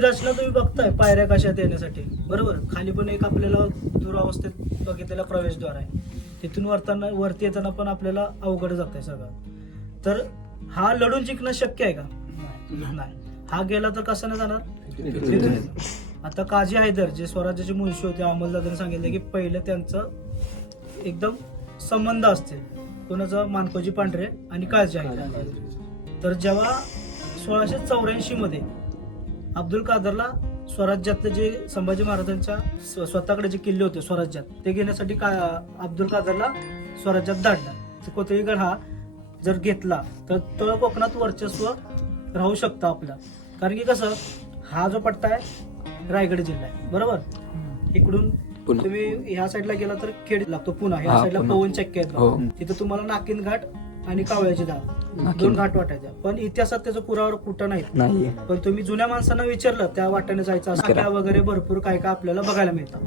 रचना तुम्ही बघताय पायऱ्या कशात येण्यासाठी बरोबर? खाली पण एक आपल्याला दुरावस्थेत बघितलेला प्रवेशद्वार आहे. तिथून वरताना वरती येताना पण आपल्याला अवघड जात आहे सगळं. तर हा लढून जिंकणं शक्य आहे का? नाही. हा गेला तर कसं नाही जाणार. आता काजी हैदर जे स्वराज्याचे मुळशी होते अमलदादाने सांगितले की पहिलं त्यांचं एकदम संबंध असते. कोणाचं? मानकोजी पांढरे आणि काळजी हैदर. तर जेव्हा सोळाशे चौऱ्याऐंशी मध्ये अब्दुल कादरला स्वराज्यातले जे संभाजी महाराजांच्या स्व- स्वतःकडे जे किल्ले होते स्वराज्यात ते घेण्यासाठी का अब्दुल कादरला स्वराज्यात धाडला तर कोथळीगड हा जर घेतला तर तळ कोकणात वर्चस्व राहू शकतं आपलं. कारण की कसं हा जो पट्टा आहे रायगड जिल्हा आहे. बरोबर? इकडून. तुम्ही ह्या साईडला गेला तर खेड लागतो पुन्हा. ह्या हा, साईडला. पवन चक्के आहेत हो. तिथं तुम्हाला नाकिन घाट आणि कावळ्याची नाकिन. दोन घाट वाटायच्या. पण इतिहासात त्याचा पुरावा कुठं नाही नाही. पण तुम्ही जुन्या माणसांना विचारलं त्या वाट्याने जायचं असं. वगैरे भरपूर काय काय आपल्याला बघायला मिळतं.